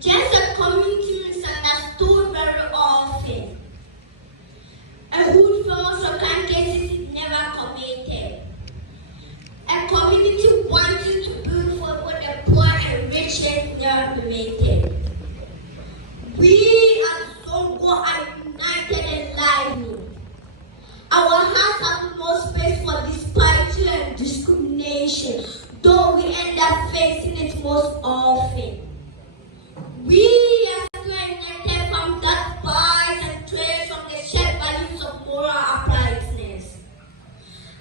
Just a community misunderstood very often. A hood famous for crime cases never committed. A community wanting to build for what the poor and rich never implemented. We at Zongo are united and lively. Our hearts have no space for disparity and discrimination, though we end up facing it most often. We are still united from that bias and trace from the shared values of moral uprightness.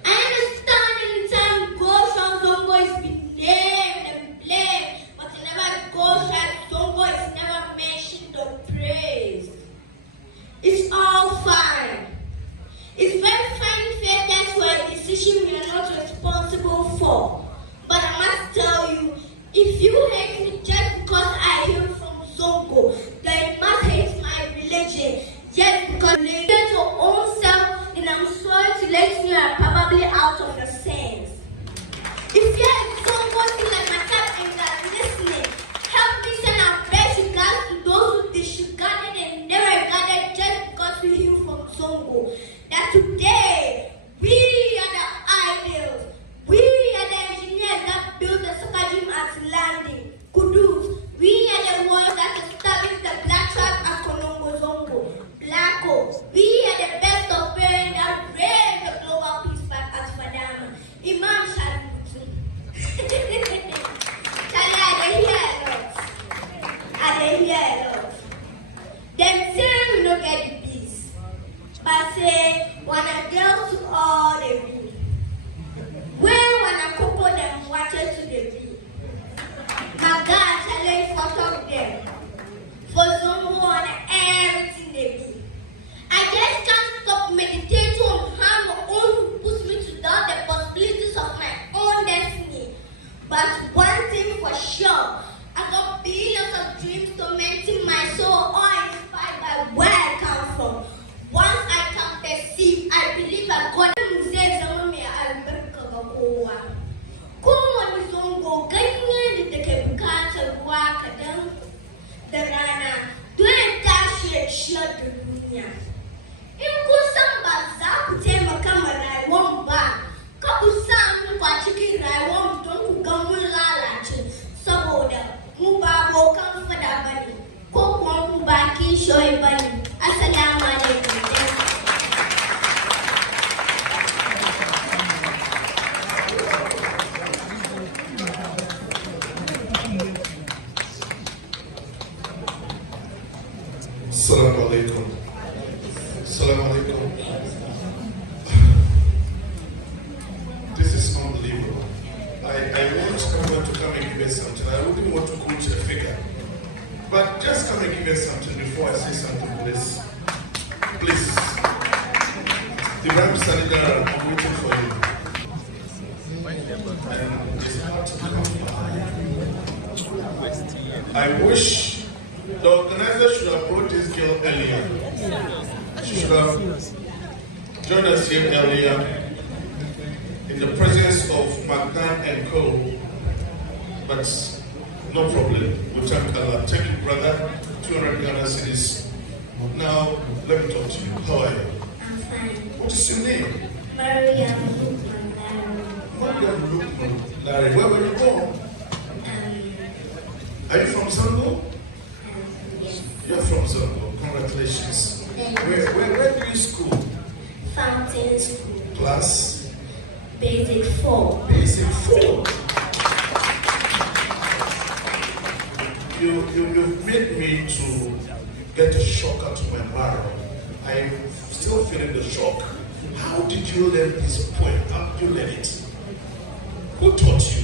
I understand anytime goes on, Zongo is being named and blamed, but it never goes right. Zongo is never mentioned or praised. It's all fine. It's very fine fairness for a decision we are not responsible for. But I must tell you, if you hate me just because I hail from Zongo, then you must hate my religion just because you hate your own self, and I'm sorry to let you are probably out of your sense. If you are Zongo like myself and you are listening, help me send our best regards to those who disregarded and never regarded just because we hail from Zongo. That today, we are the ideals. We are the engineers that built the soccer gym at Landing, Kudus. We are the ones that established the black tribe at Konongo Zongo, Blacko. We are the best of parents that raised the global peace back at Fadama. Imam Shalutu. I hear a lot. Them say we don't get the peace. But say, wanna girls to all the be. Where wanna couple them water to the be. My God, challenge for them. For Zongo and everything they be. I just can't stop meditating on how my own puts me to doubt the possibilities of my own destiny. But one thing for sure, I got billions of dreams tormenting my soul, all inspired by where I come from. Once I can perceive, I believe that God will save some of me. I remember Goa. Go on, Zongo, getting the Kebukata, Wakadam, the Rana, do it dash it, shut the dunya. In Kusamba, Zap, Tema Camera, I won't buy. Kapusan, Pachiki, I won't don't go with Lalachi, Saboda, Mubabo, come for that bunny. Cook one Mubaki, show a bunny. Assalamu alaikum. Assalamu alaikum. Assalamu alaikum. This is unbelievable. I want someone to come and give us something. I wouldn't want to quote a figure. But just come and give us something before I say something, please. Please. The Ram Sanidar, I'm waiting for you. And it's hard to come by. I wish the organizer should have brought this girl earlier. She should have joined us here earlier in the presence of Magdan and Co. But no problem. We thank Allah. Thank you, brother. 200 Ghana cedis. Now, let me talk to you. How are you? I'm fine. What is your name? Mariam Lukman Larry. Mariam Lukman Larry. Where were you born? Are you from Zongo? Yes. You're from Zongo. Congratulations. Where do you school? Fountain School. Class? Basic 4. Basic 4. You've made me to get a shock out of my marrow. I'm still feeling the shock. How did you learn this poem? How did you learn it? Who taught you?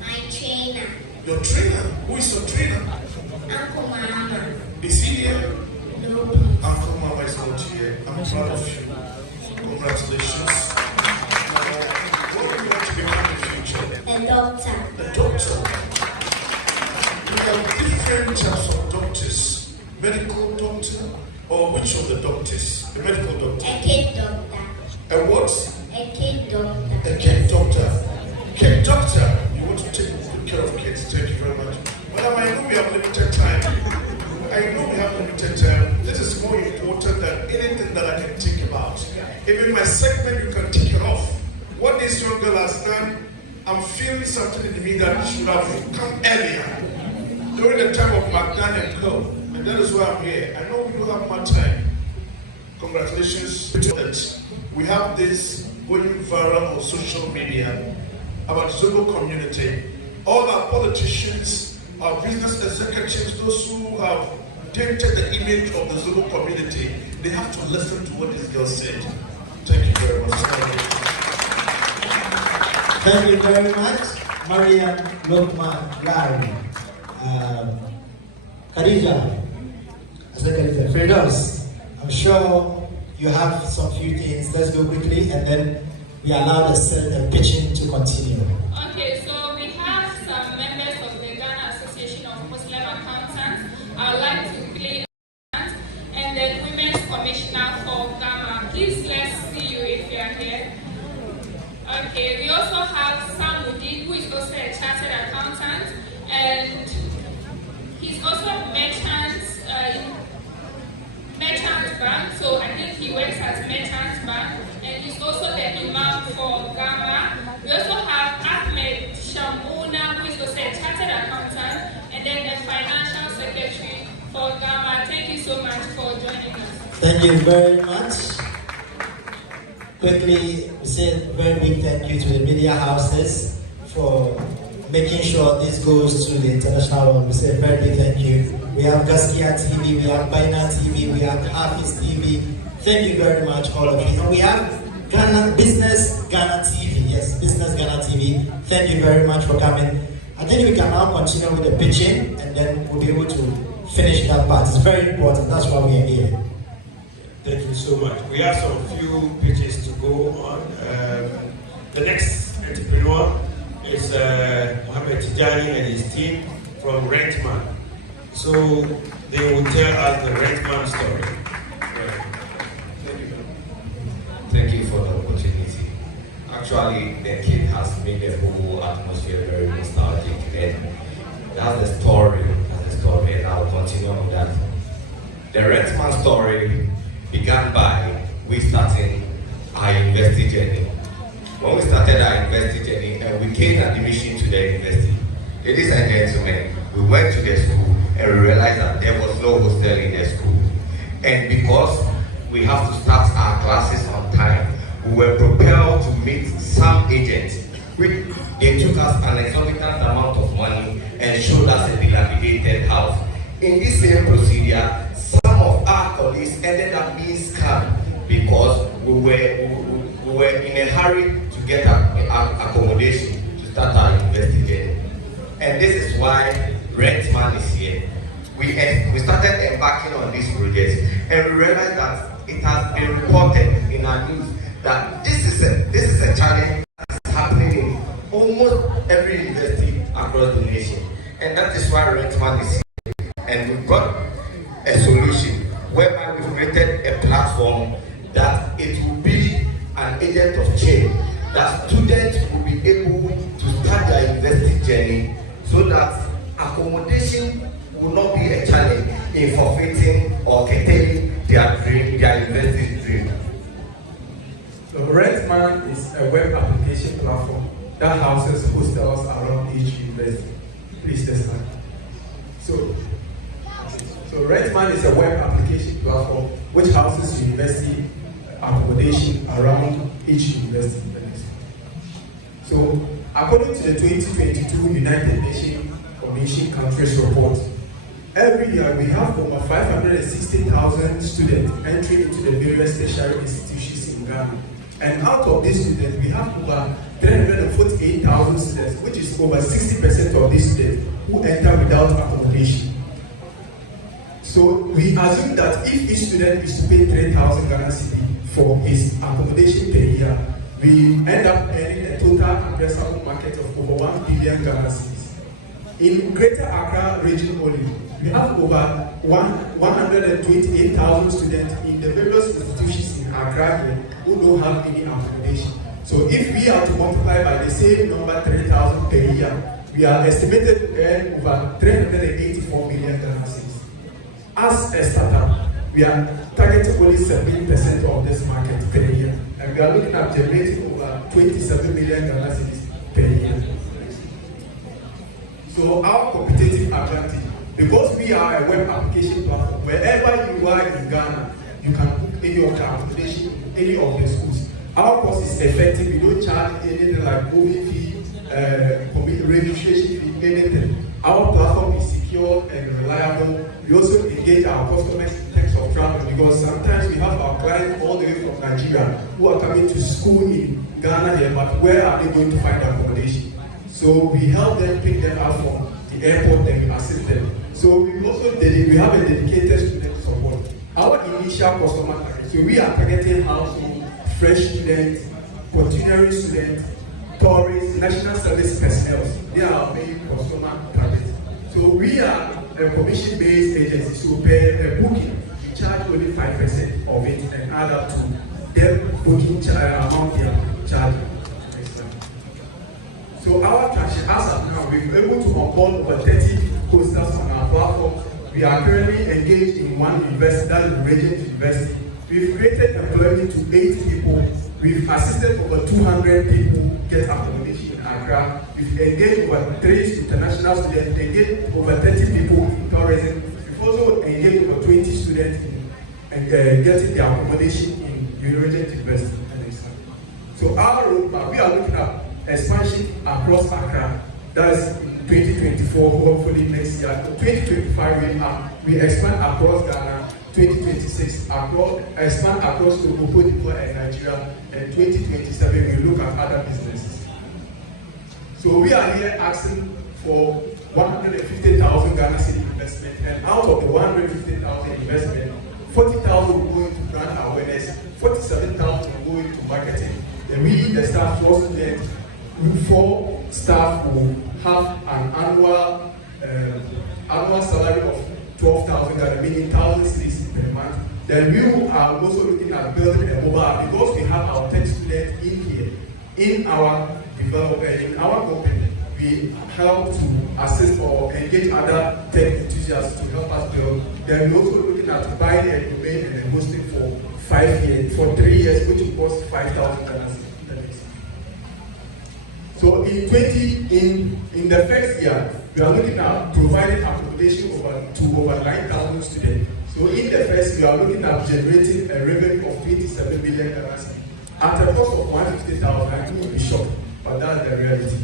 My trainer. Your trainer? Who is your trainer? Uncle Mama. Is he here? No. Uncle Mama is not here. I'm proud of you. Congratulations. What do you want to become in the future? A doctor. A doctor. We have different types of doctors. Medical doctor, or which of the doctors? The medical doctor. A kid doctor. A what? A kid doctor. A kid doctor. Kid doctor. You want to take good care of kids. Thank you very much. But I know we have limited time. Even my segment, you can take it off. What this young girl has done, I'm feeling something in me that should have come earlier, during the time of McDonald and Co. And that is why I'm here. I know we don't have much time. Congratulations to it. We have this going viral on social media about the Zongo community. All our politicians, our business executives, those who have dented the image of the Zongo community, they have to listen to what this girl said. Thank you very much. Thank you very much, Mariam Lokman Larry. Khadija, Firdaus, I'm sure you have some few things. Let's go quickly and then we allow the pitching to continue. Okay, so we have some members of the Ghana Association of Muslim Accountants. I'd like to play and then Women's Commissioner for Ghana. Please let's see you if you are here. Okay, we also have Sam Mudi, who is also a chartered accountant, and he's also a merchant bank, so I think he works at Merchant Bank, and he's also the Imam for Ghana. We also have Ahmed Shamuna, who is also a chartered accountant, and then a financial secretary for Ghana. Thank you so much for joining us. Thank you very much. Quickly, we say a very big thank you to the media houses for making sure this goes to the international world. We say a very big thank you. We have Gaskia TV, we have Binance TV, we have Hafiz TV. Thank you very much, all of you. And we have Business Ghana TV. Yes, Business Ghana TV. Thank you very much for coming. I think we can now continue with the pitching and then we'll be able to finish that part. It's very important. That's why we are here. Thank you so much. We have some few pitches to go on. The next entrepreneur is Mohamed Tijani and his team from Rentman. So they will tell us the Rentman story. Thank you for the opportunity. Actually, the kid has made the whole atmosphere very nostalgic, and that's the story. And I'll continue on that. The Rentman story began by we starting our university journey. When we started our university journey and we gained admission to the university, ladies and gentlemen, we went to the school and we realized that there was no hostel in the school. And because we have to start our classes on time, we were propelled to meet some agents. They took us an exorbitant amount of money and showed us a dilapidated house. In this same procedure, some of our colleagues ended up being scammed because we were in a hurry to get accommodation to start our university journey. And this is why Rentman is here. We started embarking on this project and we realized that it has been reported in our news that this is a challenge that's happening in almost every university across the nation. And that is why Rentman is here. And we brought a solution whereby we created a platform that it will be an agent of change, that students will be able to start their university journey so that accommodation will not be a challenge in forfeiting or curtailing their dream, their university dream. So Rentman is a web application platform that houses hostels around each university. Please test that. So Rentman is a web application platform which houses university accommodation around each university. So according to the 2022 United Nations Commission Countries Report, every year we have over 560,000 students entering into the various tertiary institutions in Ghana. And out of these students, we have over 348,000 students, which is over 60% of these students who enter without accommodation. So we assume that if each student is to pay 3,000 Ghana cedi for his accommodation per year, we end up earning a total addressable market of over 1 billion Ghana cedis. In Greater Accra region only, we have over 128,000 students in the various institutions in Accra who don't have any accommodation. So if we are to multiply by the same number, 3,000 per year, we are estimated to earn over 384 million Ghana cedis. As a startup, we are targeting only only 17% of this market per year. And we are looking at generating over 27 million Ghana cedis per year. So our competitive advantage, because we are a web application platform, wherever you are in Ghana, you can book any of the accommodation in any of the schools. Our course is effective. We don't charge anything like moving fee, registration fee, anything. Our platform is secure and reliable. We also engage our customers in terms of travel, because sometimes we have our clients all the way from Nigeria who are coming to school in Ghana here, but where are they going to find accommodation? So we help them pick them up from the airport and we assist them. So we also we have a dedicated student support. Our initial customer target, so we are targeting household, fresh students, continuing students, tourists, national service personnel. They are our main customer target. So we are a commission-based agency, so per booking, we charge only 5% of it and add up to their booking amount they are charging. So our transaction, as of now, we've been able to onboard over 30 coasters on our platform. We are currently engaged in one university, that is Regent University. We've created employment to 8 people. We've assisted over 200 people get accommodation in Accra. We've engaged over 3 international students, engaged over 30 people in tourism. We've also engaged over 20 students in getting their accommodation in Regent University. So our roadmap, we are looking at expansion across Accra. That's in 2024, hopefully next year. 2025, we expand across Ghana. 2026, expand across Togo, Cote d'Ivoire, and Nigeria. And 2027, we look at other businesses. So we are here asking for 150,000 Ghana cedi investment, and out of the 150,000 investment, 40,000 will go into brand awareness, 47,000 will go into marketing. And we, the staff, 4 students, 4 staff will have an annual salary of 12,000 Ghana, meaning 1,000 cedis per month. Then we are also looking at building a mobile app, because we have our tech students in here, in our development, in our company. We help to assist or engage other tech enthusiasts to help us build. Then we're also looking at buying a domain and hosting for 5 years, for 3 years, which will cost 5,000 Ghana. So in the first year, we are looking at providing accommodation to over 9,000 students. So in the first year, we are looking at generating a revenue of 27 million at a cost of 150,000. I think you'll be shocked, but that's the reality.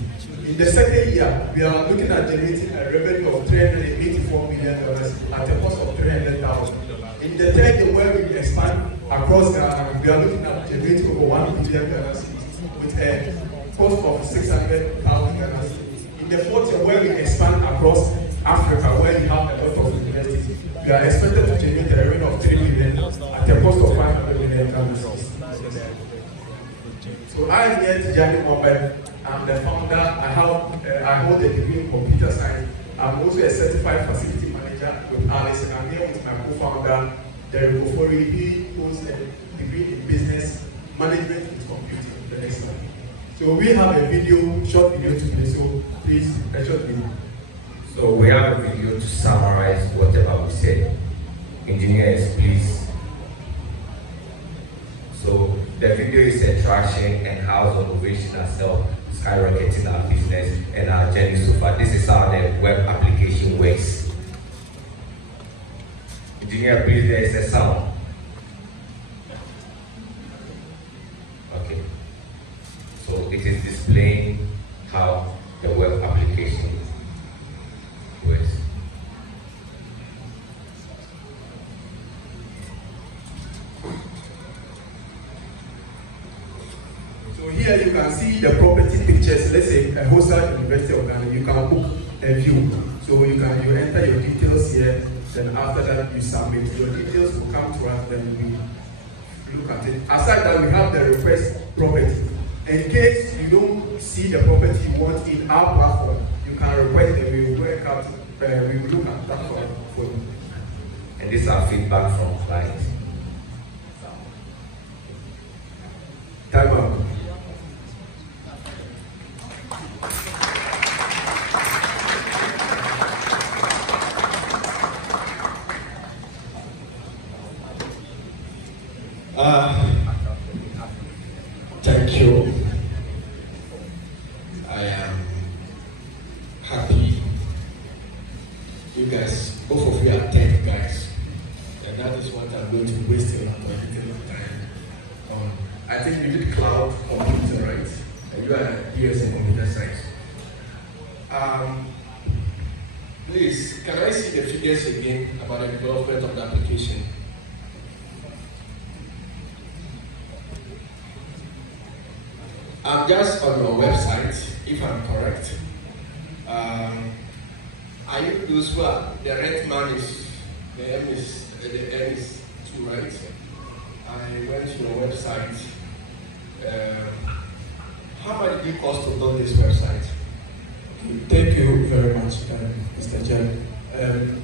In the second year, we are looking at generating a revenue of 384 million at a cost of 300,000. In the third year, where we expand across Ghana, we are looking at generating over 1 billion with a cost of 600,000 Ghana. In the fourth year, where we expand across Africa, where we have a lot of universities, we are expected to generate a revenue of 3 million at a cost of 500 million Ghana. So I am here to Johnny Mobile. I'm the founder. I hold a degree in computer science. I'm also a certified facility manager with Alice, and I'm here with my co-founder, Derek Ofori. He holds a degree in business management with computing. The next one. So we have a short video to play. So please, a short video. So we have a video to summarize whatever we said. Engineers, please. So the video is a traction and how the innovation herself skyrocketing our business and our journey so far. This is how the web application works. Engineer, please, there is a sound. Okay. So it is displaying how the web application works. So here you can see the property pictures. Let's say a hostel University of Ghana, you can book a view. So you enter your details here, then after that you submit. Your details will come to us, then we look at it. Aside that, we have the request property. In case you don't see the property you want in our platform, you can request and we will work out, we will look at that for you. And these are feedback from clients. Time out. both of you are tech guys, and that is what I'm going to waste a lot of time on. I think you did cloud computing, right? And you are years in computer science. Please, can I see the figures again about the development of the application? I'm just on your website, if I'm correct. Are you those who are the red man is the M is the N is 2, right? I went to your website. How much did it cost to build this website? Thank you very much, Mr. Chairman.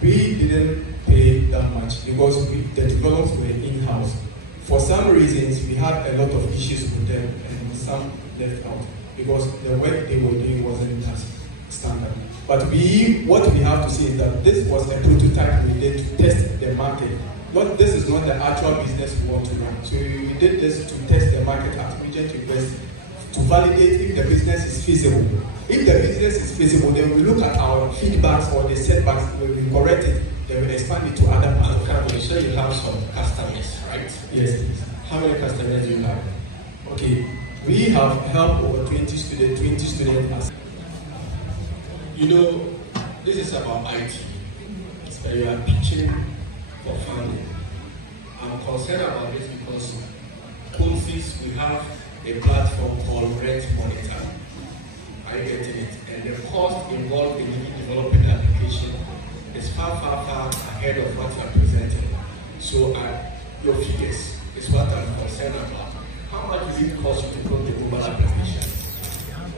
We didn't pay that much because the developers were in-house. For some reasons, we had a lot of issues with them and some left out because the work they were doing wasn't as standard. But what we have to say is that this was a prototype we did to test the market. This is not the actual business we want to run. So we did this to test the market at Regent University to validate if the business is feasible. If the business is feasible, then we look at our feedbacks or the setbacks, when we correct it, then we expand it to other parts. You say you have some customers, right? Yes. How many customers do you have? Okay, we have helped over 20 students. You know, this is about IT. So you are pitching for funding. I'm concerned about this because courses, we have a platform called Rent Monitor. Are you getting it? And the cost involved in even developing the application is far ahead of what you are presenting. So your figures is what I'm concerned about. How much will it cost you to build the mobile application?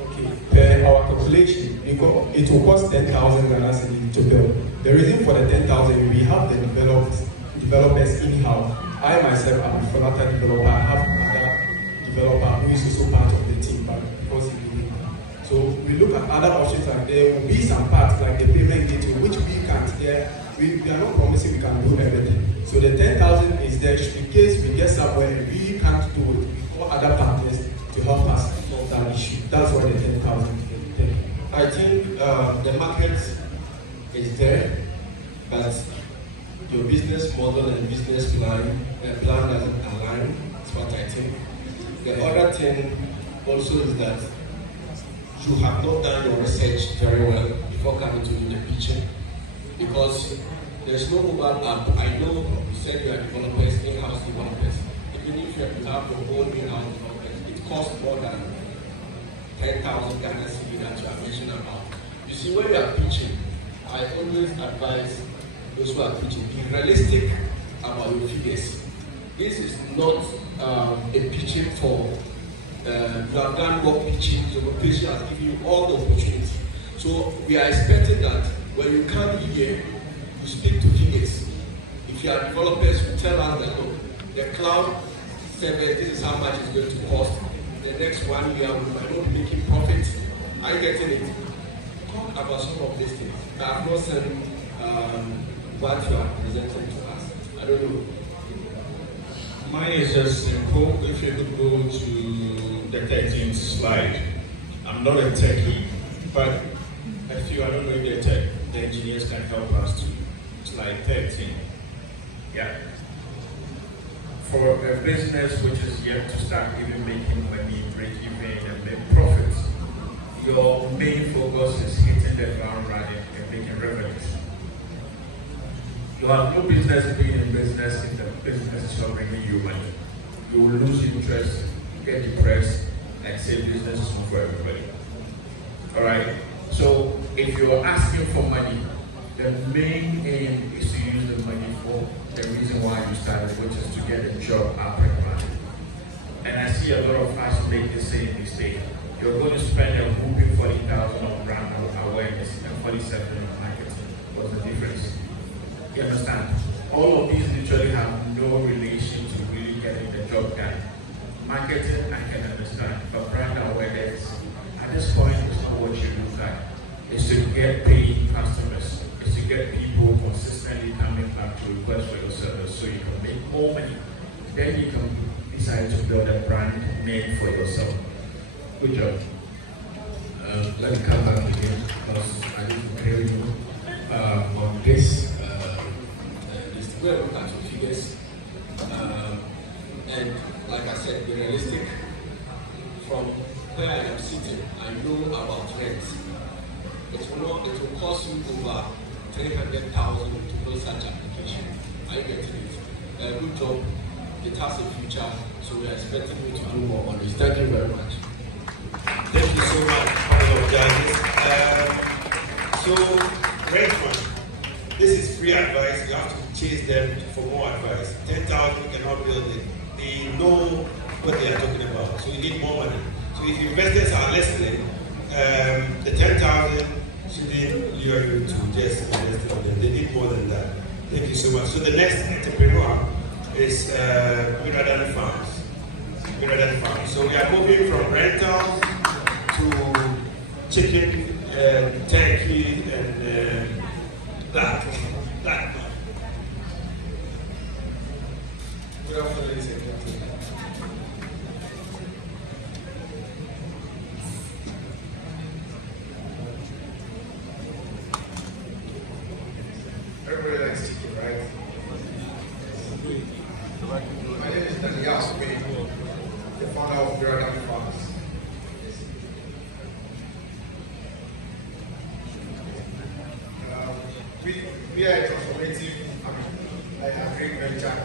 Okay, per our calculation, it will cost 10,000 Ghana cedis to build. The reason for the 10,000, we have the developers in-house. I myself am a Fonata developer. I have another developer who is also part of the team, but because he didn't. So we look at other options, and there will be some parts like the payment gateway, which we can't. We are not promising we can do everything. So the 10,000 is there in case we get somewhere and we can't do it. We call other partners to help us solve that issue. That's why the 10,000 is. I think the market is there, but your business model and business plan doesn't align. That's what I think. The other thing also is that you have not done your research very well before coming to do the pitching, because there's no mobile app. I know you said you are developers, in-house developers. Even if you have your own in-house developers, it costs more than 10,000 Ghana cedis that you are mentioning about. You see, when you are pitching, I always advise those who are pitching, be realistic about your figures. This is not a pitching for you have done work pitching, the patient has given you all the opportunity. So we are expecting that when you come here, you speak to figures. If you are developers, you tell us that look, the cloud service, this is how much it's going to cost. The next 1 year we might not be making profit. Are you getting it? Talk about some of these things. I have not seen what you are presenting to us. I don't know. Mine is just simple. If you could go to the 13th slide. I'm not a techie, but I feel, I don't know if the engineers can help us to slide 13. Yeah. For a business which is yet to start even making money, break even, and make profits, your main focus is hitting the ground running and making revenues. You have no business being in business if the business is not bringing you money. You will lose interest, get depressed, and say business is not for everybody. Alright? So if you are asking for money, the main aim is to use the money for the reason why you started, which is to get a job up and running. And I see a lot of us make the same mistake. You're going to spend a whooping 40,000 on brand awareness and 47 on marketing. What's the difference? You understand? All of these literally have no relation to really getting the job done. Marketing, I can understand, but brand awareness, at this point, it's not what you look at. It's to get paying customers. It's to get people consistently coming back to request for your service so you can make more money. Then you can decide to build a brand name for yourself. Good job. Let me come back again because I didn't hear you. on this. We'll look at your figures. And like I said, be realistic. From where I am sitting, I know about rent. It will cost you over 300,000 to build such application. Are you getting it? Good job. It has a future, so we are expecting you to do more on this. Thank you very much. Thank you so much, panel of judges. So, rent one. This is free advice. You have to chase them for more advice. 10,000 cannot build it. They know what they are talking about, so you need more money. So if investors are listening, the 10,000 shouldn't lure you to just invest in them. They need more than that. Thank you so much. So the next entrepreneur is Miradan Farms. Miradan Farms. So we are moving from rentals to chicken, turkey, and that. Good afternoon, ladies and gentlemen. Everybody likes chicken, right? My name is Daniel, the founder of Miradan Farms. We are a transformative, great venture.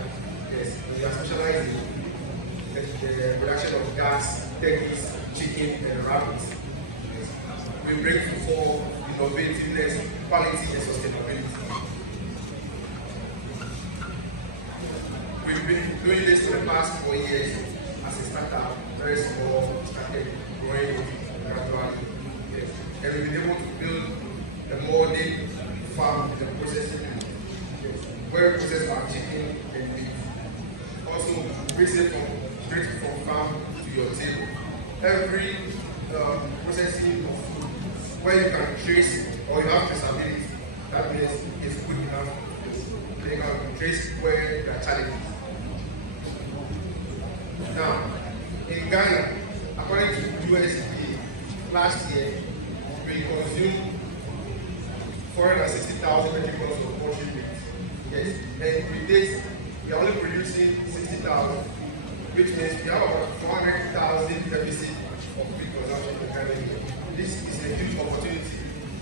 Yes, we are specialized in the production of gas, turkeys, chicken, and rabbits. Yes. We bring for innovativeness, quality, and sustainability. We've been doing this for the past 4 years as a startup, very small, started growing gradually. Yes. And we've been able to build a modern farm and processing, yes, where we process our chicken and beef. Also, bring it straight from farm to your table. Every processing of food where you can trace or you have traceability, that means it's good enough. You can trace where there are challenges. Now, in Ghana, according to USDA, last year we consumed 460,000 metric tons of poultry meat. Yes, and with this, we are only producing 60,000, which means we have about 400,000 deficit of meat consumption in Ghana here. This is a huge opportunity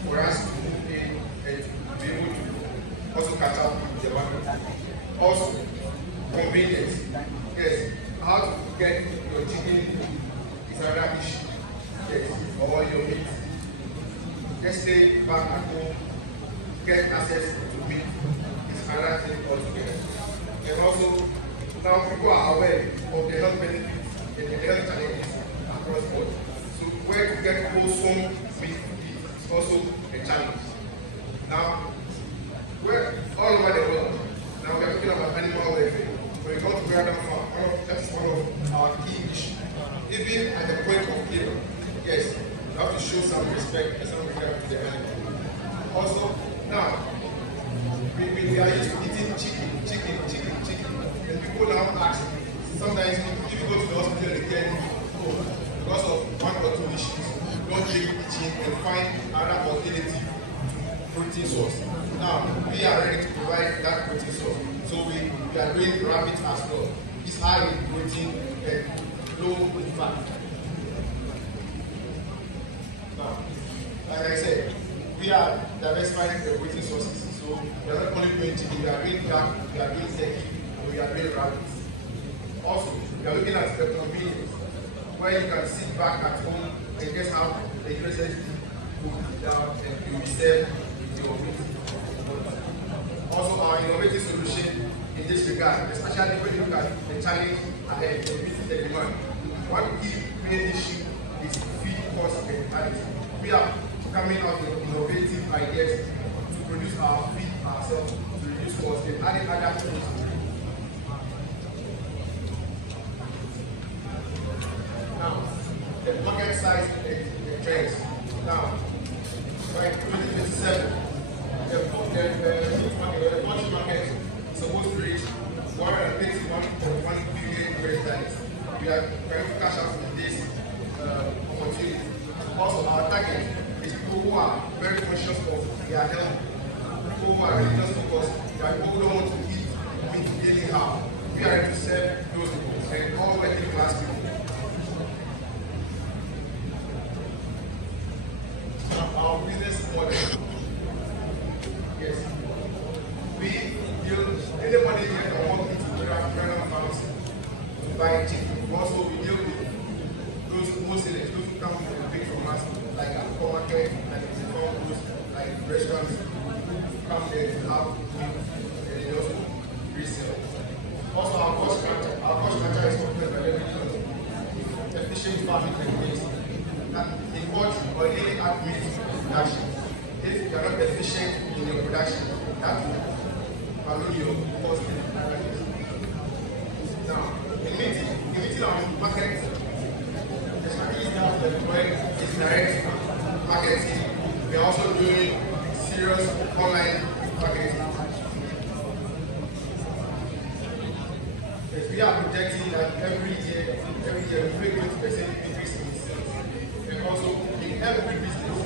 for us to move in and to be able to also catch up with the market. Also, convenience. Yes, how to get your chicken is another issue. Yes, or your meat. Just stay back at home, get access to meat is another thing altogether. And also, now people are aware of the health benefits and the health challenges across the board. So where to get wholesome meat is also a challenge. Now, we're all over the world. Now we are talking about animal welfare. When we go to Miradan Farm, that's one of our key issues. Even at the point of labor, yes, you have to show some respect and some regard to the animal. Also, now, we are used to eating chicken. And people now ask, sometimes if you go to the hospital, they tell you, oh, because of one or two issues, don't drink chicken and find another alternative protein source. Now, we are ready to provide that protein source. So we are doing rabbit as well. It's high in protein and low in fat. Now, like I said, we are diversifying the protein sources. So we are not only doing chicken, we are doing duck, we are doing turkey, and we are doing rabbits. Also, we are looking at the convenience, where you can sit back at home and just have the ingredients cooked down and you will be served with your meat. Also, our innovative solution in this regard, especially when you look at the challenge ahead and meeting the demand. One key main issue is feed cost and quality. We are coming out with innovative ideas to produce our feed ourselves to reduce costs and adding other tools. Now, the market size and the trends. Now, by 2027, the poultry market is supposed to reach $181.1 billion. We are trying to cash out with this opportunity. Also, our target is people who are very conscious of their health But people don't want to eat meat anyhow. We are to serve those people and all working class people. Our business model. Yes. We deal, anybody here that wants to run pharmacy to buy chicken. Also, we deal with those wholesalers, those who come and pick from us, like a supermarket, like a foods, like restaurants, come there to have food and they also resell. Also, our cost structure is complex by everything. Efficient farming techniques. In poultry or any meat production, if you are not efficient in your production, that will balloon your cost. Now, in meeting our market, the strategies that we employ is direct marketing. We are also doing serious online marketing. Yes, we are projecting that every year we make 20% increase in sales. And also in every business,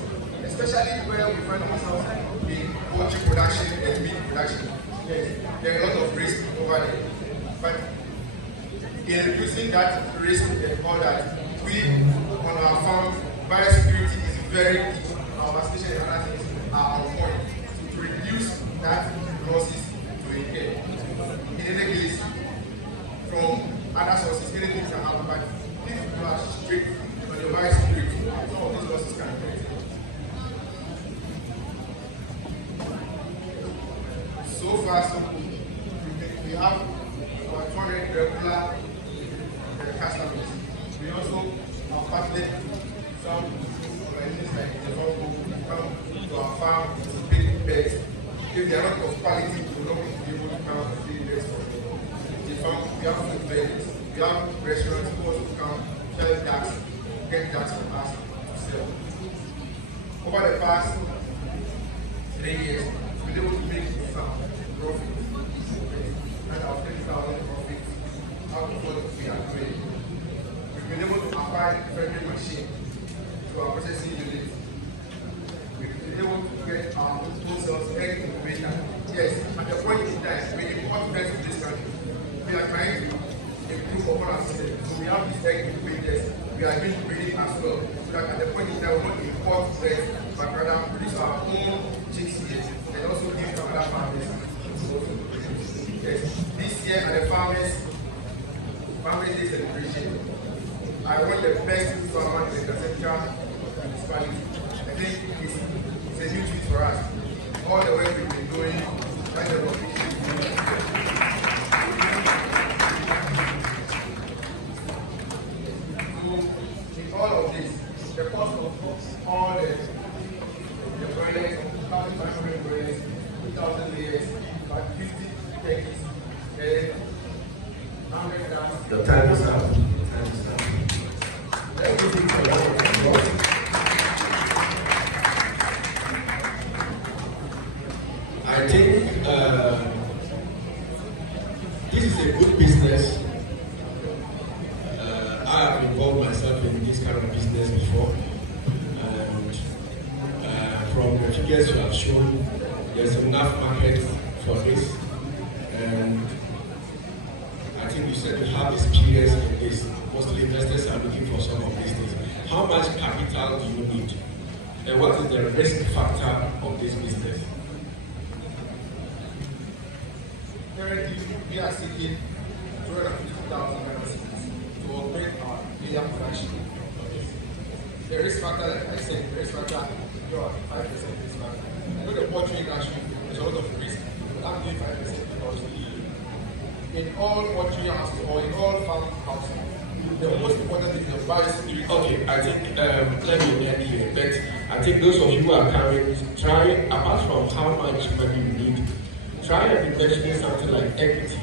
especially where we find ourselves in poultry production and meat production. Yes, there are a lot of risk over there. But in reducing that risk and all that, we on our farm, biosecurity is very key. Our vaccination and other things are on point to reduce that losses to incur. In any case, from other sources, anything can happen. But if you are strict on your biosecurity, some of these losses can be created. So far, so good. We have about 200 regular customers. We also are partnered some organizations like Zongo come to our farm to pick birds. If they are not of quality, we will not be able to come and pick birds for them. The farm, we have food vendors, we have restaurants who also come sell ducks, get ducks from us to sell. Over the past 3 years, we've been able to make some profit. And our 30,000 profit out of what we are doing. We've been able to acquire vending machine to our processing unit. We've been able to get our own sales egg incubator. Yes, at the point in time, we import birds to this country. We are trying to improve upon our system. So we have these egg incubators. We are doing breeding as well. So that at the point in time, we won't import birds, but rather produce our own chicks here and also give to other farmers to also produce. Yes, this year at the Farmers Day celebration, I want the best farmer in the central municipality. I think it's a new treat for us. All the work we've been doing, like the in all of this, the cost of all the broilers, 1,500 broilers, 2,000 layers, about 50 turkeys, and 100 grams. The time is up. The time is up. I think this is a good business. I have involved myself in this kind of business before, and from the figures you have shown, there's enough market for this, and I think you said you have experience in this. Mostly investors are looking for some of these things. How much capital do you need, and what is the risk factor of this business? Currently, we are seeking 250,000 to operate our media production. The risk factor, like I said, the risk factor, you are 5% risk factor. You know the poultry industry is a lot of risk. I'm doing 5% because in all poultry houses or in all farm houses, the most important thing is the biosecurity. Okay, I think let me end here. But I think those of you who are coming, try, apart from how much money you need, try and invest in something like equity.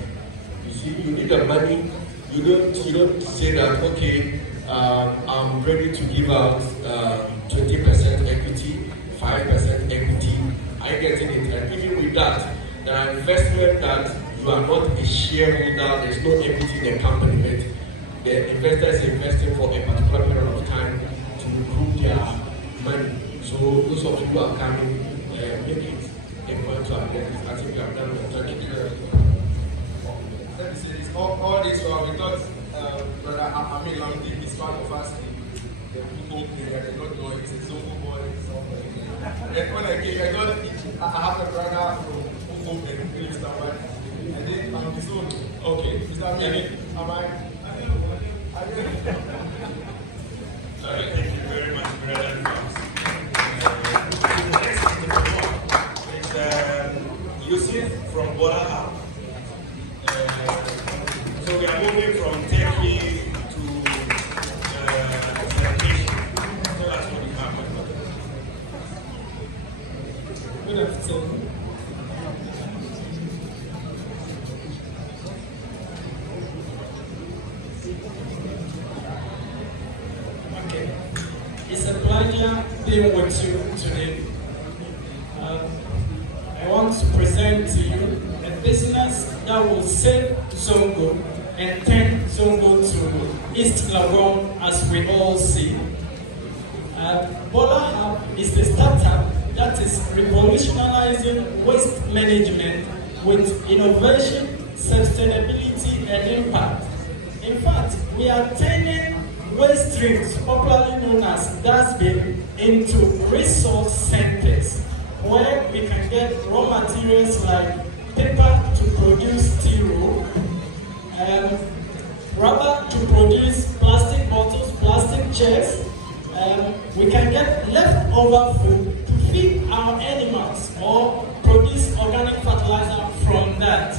You see, you need the money. You don't say that, okay, I'm ready to give out 20% equity, 5% equity. I get it, and even with that, there are investments that you are not a shareholder. There's no equity in the company. But the investor is investing for a particular period of time to improve their money. So those of you who are coming, make it a point to address. I think you have done it. Mr. White. And then I'm Zongo. Okay, Mr. Mini, am I? Sorry, thank you very much, brother. Yusuf from Bola. So we are moving from Turkey to sanitation. So that's what we have. Good afternoon. Okay. It's a pleasure being with you today. I want to present to you a business that will save Zongo and turn Zongo to East Lagoon, as we all see. Bola Hub is the startup that is revolutionizing waste management with innovation, sustainability, and impact. In fact, we are turning waste streams, popularly known as dustbin, into resource centers, where we can get raw materials like paper to produce steel, rubber to produce plastic bottles, plastic chairs. We can get leftover food to feed our animals or produce organic fertilizer from that.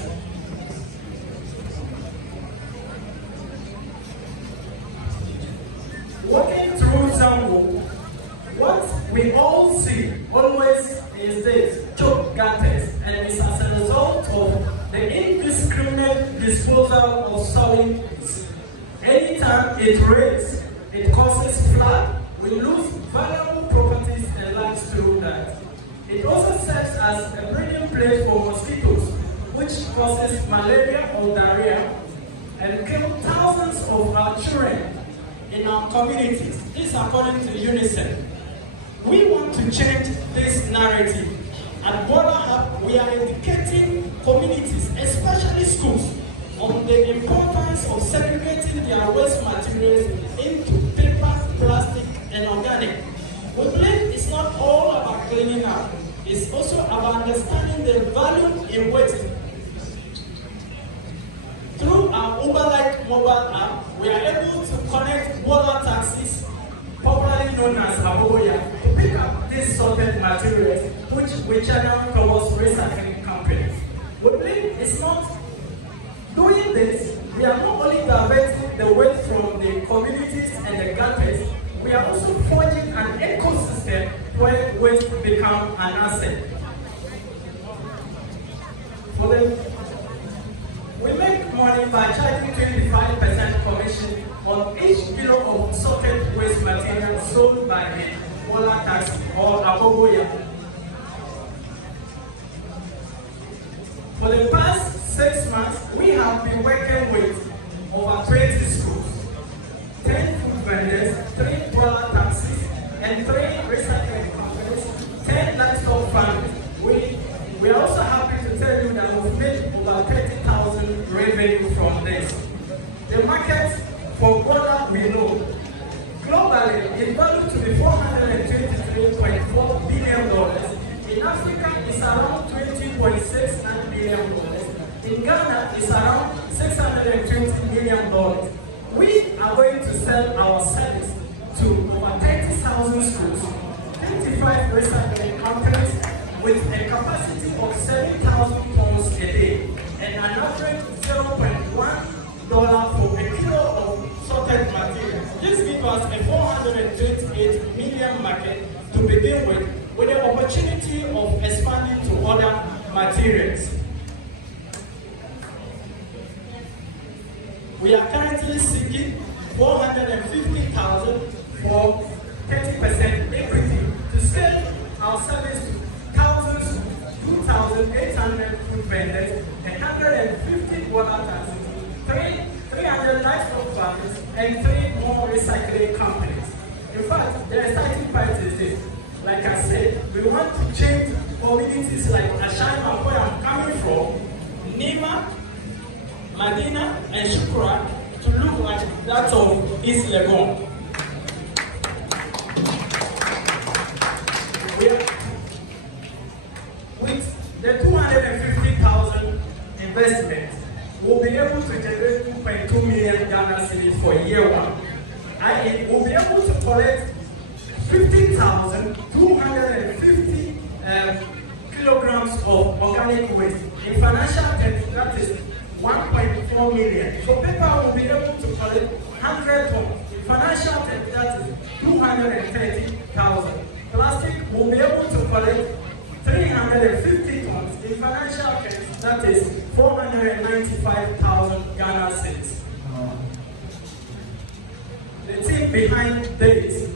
Walking through Zongo, what we all see always is this choke gutters, and it's as a result of the indiscriminate disposal of solid waste. Anytime it rains, it causes flood. We lose valuable properties and lives through that. It also serves as a breeding place for mosquitoes, which causes malaria or diarrhea and kill thousands of our children in our communities. This according to UNICEF. We want to change this narrative. At Bola Hub, we are educating communities, especially schools, on the importance of segregating their waste materials into paper, plastic, and organic. We believe it's not all about cleaning up. It's also about understanding the value in waste. Through our Uber-like mobile app, we are able to connect water taxis, popularly known as Aboya, to pick up these sorted materials, which we channel towards recycling companies. We believe it's not doing this, we are not only diverting the waste from the communities and the gutters, we are also forging an ecosystem where waste become an asset. We make money by charging 25% commission on each kilo of sorted waste material sold by the Bola taxi or Abogoya. For the past 6 months, we have been working with over 20 schools, 10 food vendors, 3 Bola taxis, and 3 recycling companies, 10 livestock farms. We are also happy to tell you that we've made over 30,000 revenue from this. The market for Bola we know globally is valued to be $423.4 billion. In Africa, it's around $20.6 billion. In Ghana, it's around $620 million. We are going to sell our service to over 30,000 schools, 55 recycling companies with a capacity of 7,000 tons a day and an average $0.1 for a kilo of sorted materials. This gives us a 428 million market to begin with the opportunity of expanding to other materials. We are currently seeking $450,000 for 30% equity to scale our service to thousands, 2,800 food vendors, 150 water taxis, 300 livestock farmers, and 3 more recycling companies. In fact, the exciting part is this. Like I said, we want to change communities like Ashaiman, where I'm coming from, Nima, Medina, and Shukra to look like that of East Legon. With the 250,000 investment, we'll be able to generate 2.2 million Ghana cedis for year one. And we'll be able to collect 50,250 kilograms of organic waste. In financial terms, that is 1.4 million. So paper will be able to collect 100 tons. In financial terms, that is 230,000. Plastic will be able to collect 350 tons. In financial terms, that is 495,000 Ghana cedis. The team behind this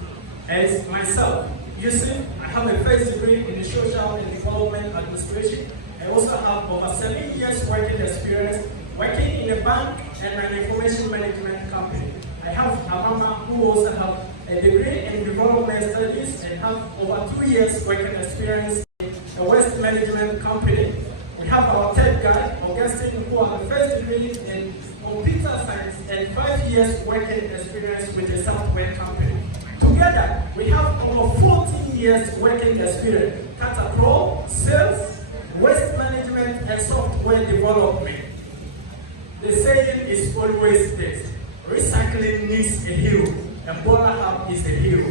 is myself. You see, I have a first degree in social and development administration. I also have over 7 years working experience working in a bank and an information management company. I have a mama who also have a degree in development studies and have over 2 years working experience in a waste management company. We have our third guy, Augustine, who has a first degree in computer science and 5 years working experience with a software company. Together, we have over 14 years working experience, Catapro, sales, waste management, and software development. The saying is always this: recycling needs a hero, and Bola Hub is a hero.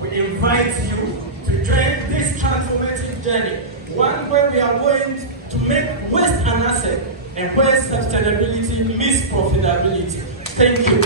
We invite you to join this transformative journey, one where we are going to make waste an asset and where sustainability meets profitability. Thank you.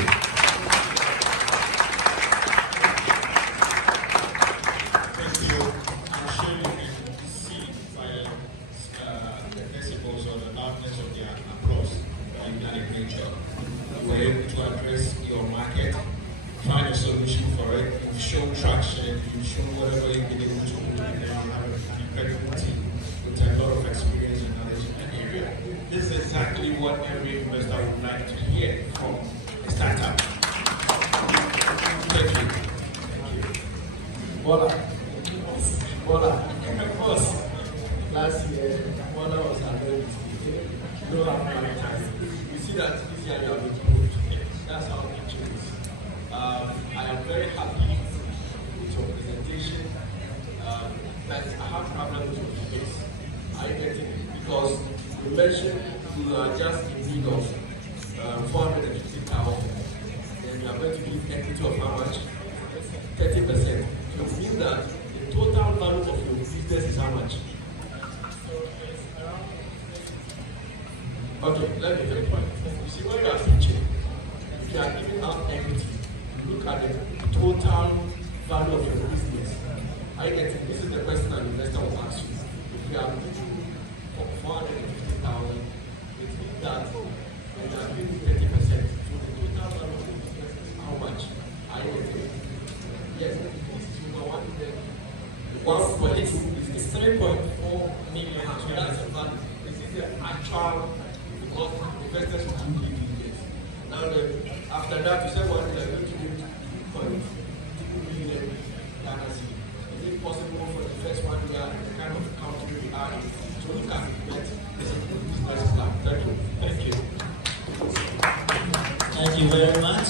Thank you very much.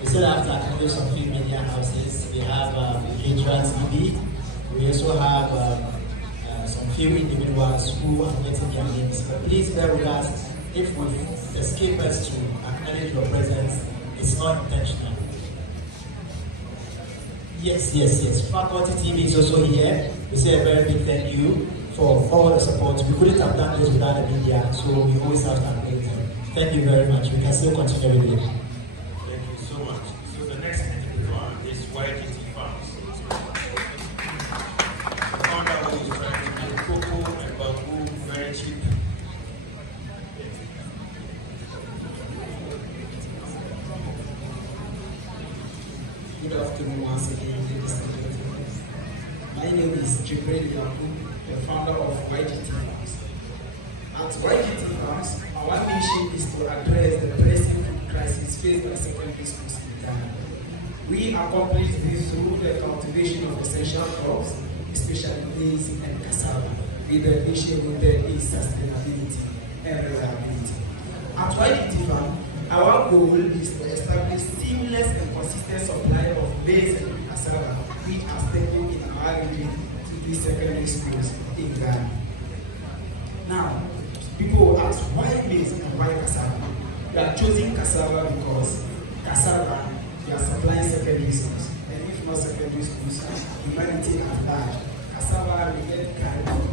We still have to acknowledge some few media houses. We have Hydra TV. We also have some few individuals who are getting their names. But please bear with us if we escape us to acknowledge your presence. It's not intentional. Yes. Faculty TV is also here. We say a very big thank you for all the support. We couldn't have done this without the media, so we always have to acknowledge them. Thank you very much. We can still continue with it. Thank you so much. So the next entrepreneur is YGT Farms. The founder who is trying to do cocoa and bamboo very cheap. Good afternoon once again, ladies and gentlemen. My name is Jibril Yakub, the founder of YGT Farms. At YGT Farms, our mission is to address the pressing food crisis faced by secondary schools in Ghana. We accomplish this through the cultivation of essential crops, especially maize and cassava, with the mission rooted in sustainability and reliability. At YGT Farm, our goal is to establish seamless and consistent supply of maize and cassava, which are stable in our region to these secondary schools in Ghana. Now, people will ask why maize and why cassava? We are choosing cassava because cassava, we are supplying secondary schools. And if not secondary schools, humanity at large. Cassava, we get Gary from it.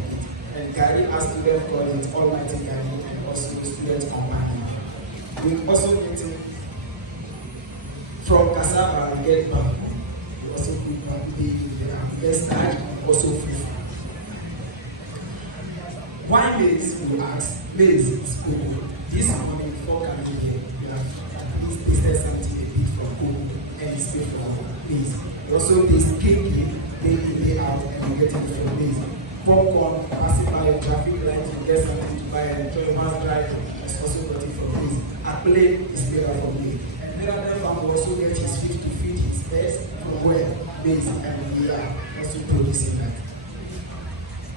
And Gary, as students call it, almighty Gary, and also students companion. We also get it from cassava, we get bamboo. We also put bamboo in there. We get starch and also fish. Why maize, you ask? Maize is cocoa. This morning, before coming here, we have at least tasted something a bit from cocoa and it's made from maize. We also taste cake day in, day out, and we get it from maize. Popcorn, passing by a traffic light, you get something to buy and enjoy once drive, it's also got it from maize. A plate is made out of maize. And Miracle Farm will also get his fish to feed his pets from where? Maize, and we are also producing that.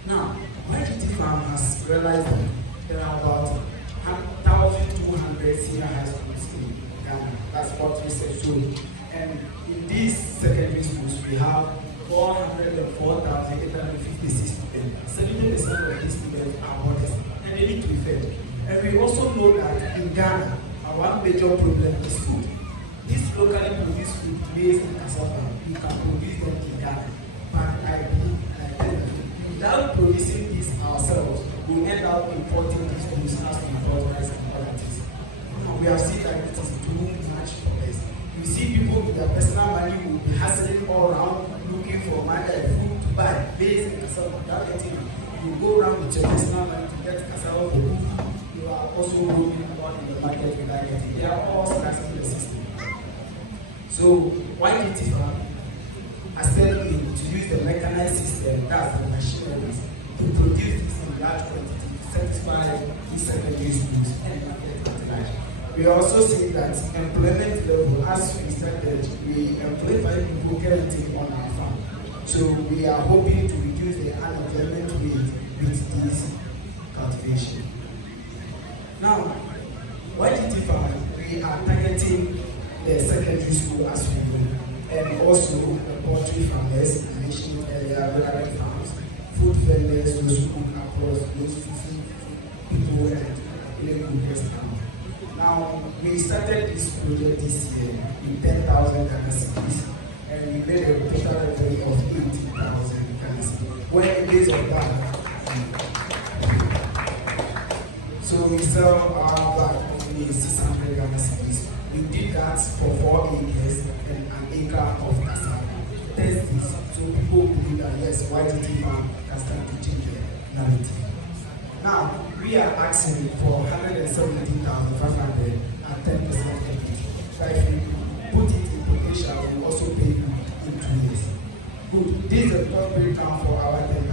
Now, YGT Farm has realized that there are about 1,200 senior high schools in Ghana. That's what research showed. And in these secondary schools, we have 404,856 students. 70% of these students are boarders, and they need to be fed. And we also know that in Ghana, our one major problem is food. This locally produced food, maize and cassava, we can produce them in Ghana. But I believe without producing this ourselves, we end up importing these goods as we import rice and other things. We have seen that it is too much for us. You see people with their personal money will be hustling all around looking for money and food to buy, maize and cassava. Without getting it, you go around with your personal money to get cassava for food. You are also roaming about in the market without getting it. They are all slashing the system. So why did it happen? I said to use the mechanized system, that's the machineries, to produce this in large quantity, to satisfy these secondary schools and market at large. We also see that employment level, as we started, we employ 5 people currently on our farm. So we are hoping to reduce the unemployment rate with this cultivation. Now, YGT Farm, we are targeting the secondary school as we know, and also the poultry farmers, I mentioned earlier, relevant farms, food vendors, those who cook across those food people and living cookers now. Now, we started this project this year with 10,000 Ghana cedis, and we made a total revenue of 80,000 Ghana cedis. When it is of that, so we sell our bag only 600 Ghana cedis. We did that for 4 acres and an acre of cassava. Test this, so people believe that yes, YGT Farm can start to change the narrative. Now, we are asking for 117,500 and 10% equity. So if we put it in potential, we will also pay you in 2 years. Good. This is the top breakdown for our 10,000.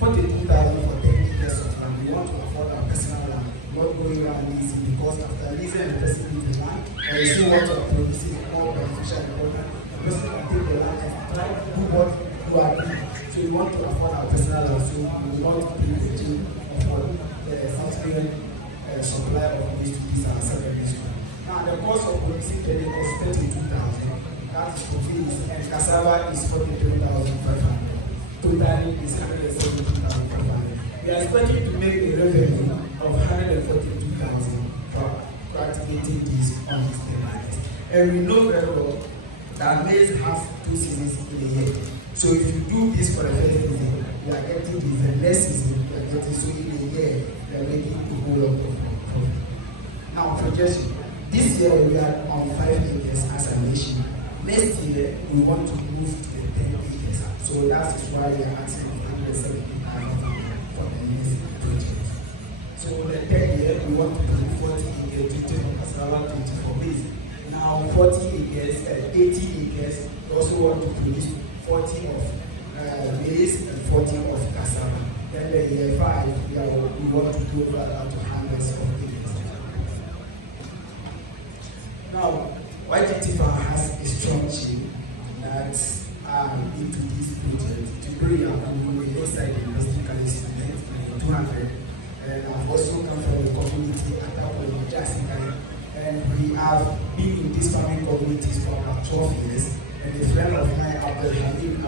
42,000 for 10 acres of land. We want to afford our personal land, not going around leasing, because after leasing the person needs the land, and you see what you're producing is more beneficial and important. The person can take the land and try to do what you are doing. So we want to afford our personal land, so we will not pay the gene for the subsequent supply of these to these and secondary school. Now the cost of producing the is 32,000. That is for fees, and cassava is 43,500. Totally is 170,500. We are expecting to make a revenue of 142,000 for activating this on this device. And we know very well that maize has 2 seasons in a year. So if you do this for the first season, you are getting this, the next season you are getting, so in a year you are making a whole lot of profit. Now projection. This year we are on 5 acres as a nation. Next year we want to move to the 10 acres. So that is why we are asking for 170,000 for the next project. So the 10th year we want to do 40 acres, 20 for cassava, 20 for maize. Now 40 acres, 80 acres, we also want to produce 40 of maize and 40 of cassava. Then the year 5 we want to go further to hundreds of acres. Now, YGT Farm has a strong team that are into this project to bring up the inside the investigation students, 200. And I've also come from the community at that point, and we have been in these farming communities for about 12 years. And a friend of mine, Abdul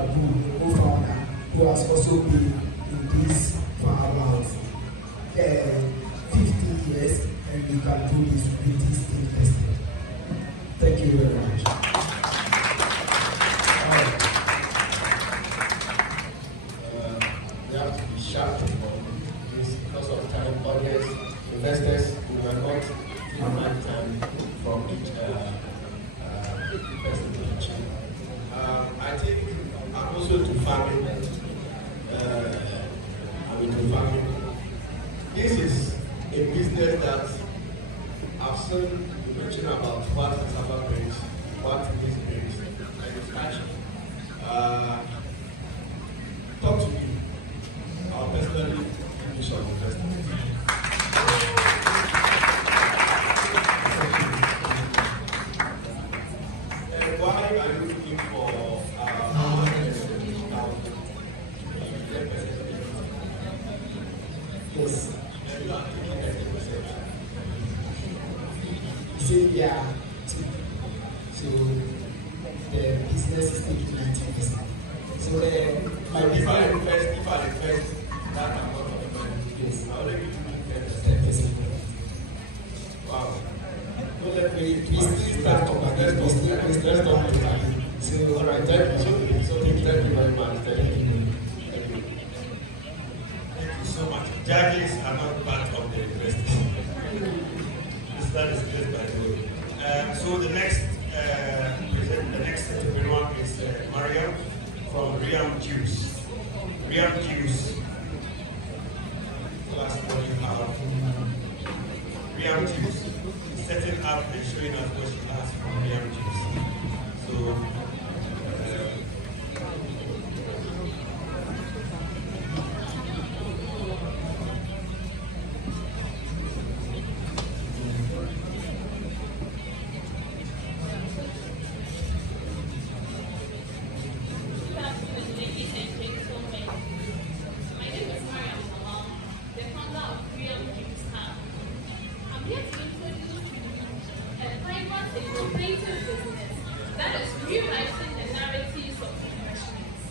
Abu, co-founder, who has also been in this for about 50 years. and we can do this with this state testing. Thank you very much. We have to be sharp because of time. Always investors who are not demand time from each presentation. I think I'm also to farming. I'm into farming. This is a business that I've seen you mention about what cassava brings, what this brings, and it's catching. Talk to me. I'll personally give you some investment. And why are you looking for Yes. and you are taking 30%? You say yeah. So the business is taking 90%. So my If business I invest that amount of money, yes, I will give you 10%. 10%. Wow. Don't let me please start talking about this. Let's talk about it. So All right, thank you. So thank you very much. Thank you. Thank you. Thank you so much. Judges are not part of the university. That is clear by the way. So the next entrepreneur is Mariam from Riam Juice. Riam Juice. Last one you have. Riam Juice. Setting up and showing us what she has from Riam Juice. So that is rewriting the narratives of professionals.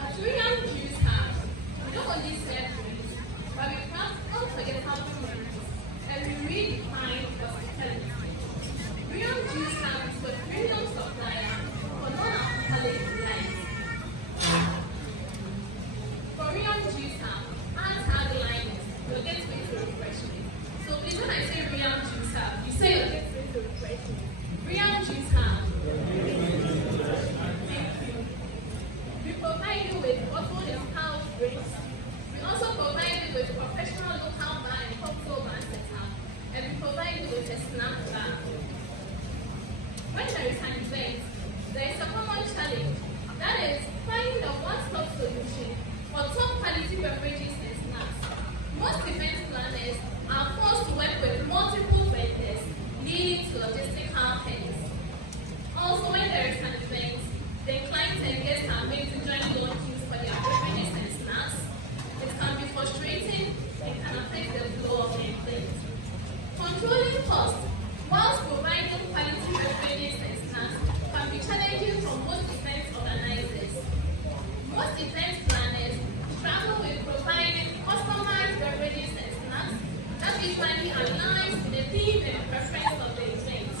At William Juice House, we don't only serve drinks, but we craft unforgettable memories and we redefine hospitality. William Juice House is a premium supplier for non-alcoholic wines. For William Juice House, our tagline is your gateway to refreshment. So please, when I say William Juice House, you say your gateway to refreshment. William Juice House. We provide you with bottled and house drinks. We also provide you with professional local bar and cocktail bar setup, and we provide you with a snack bar. When there is an event, there is a common challenge. That is finding a one-stop solution for top quality beverages and snacks. Most event planners are forced to work with multiple vendors, leading to logistical headaches. Also, when there is an event, the clients and guests are made to join long queues for their beverages and snacks. It can be frustrating and can affect the flow of the event. Controlling costs whilst providing quality beverages and snacks can be challenging for most event organizers. Most event planners struggle with providing customized beverages and snacks that usually aligns with the theme and preference of the event.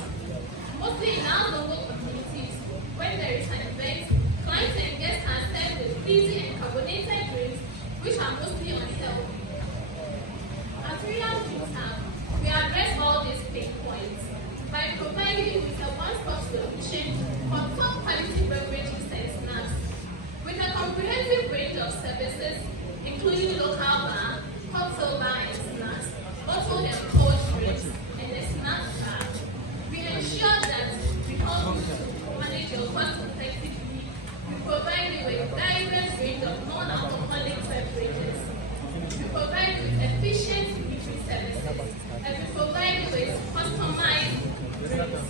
Mostly in our local communities, when there is an event, clients and guests are served with fizzy and carbonated drinks, which are mostly unhealthy. At William Juice House, we address all these pain points by providing you with a one-stop solution for top quality beverages and snacks. With a comprehensive range of services, including local bar, cocktail bar and snacks, bottled and cold drinks, and a snack bar, we ensure that we help you to manage your cost effectively. We provide you with diverse range of non-alcoholic beverages. We provide you with efficient delivery services, and we provide you with customized drinks.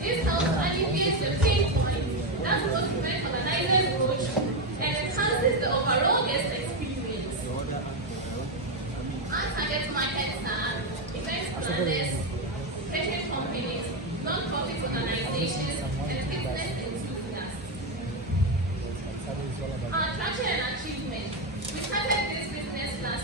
This helps alleviate the pain point that most event organizers go through and enhances the overall guest experience. Our target markets are event planners, catering companies, non-profit organizations, and fitness enthusiasts. Our traction and achievement. We started this business last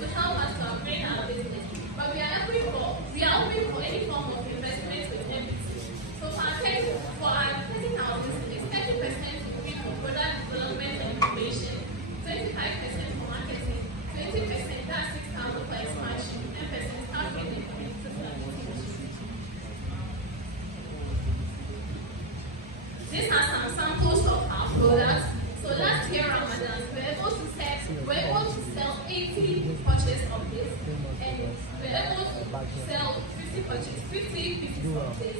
to help us to upgrade our business. But we are open for any form of investment with equity. So for our 30,000 students, 30% will be for product development and innovation, 25% for marketing, 20% that's 6,000 for expansion, 10% staff and community activity. These are some samples of our products. So last year Ramadan, we were able to sell 80 purchases of this, and we were able to sell 50 pieces of this.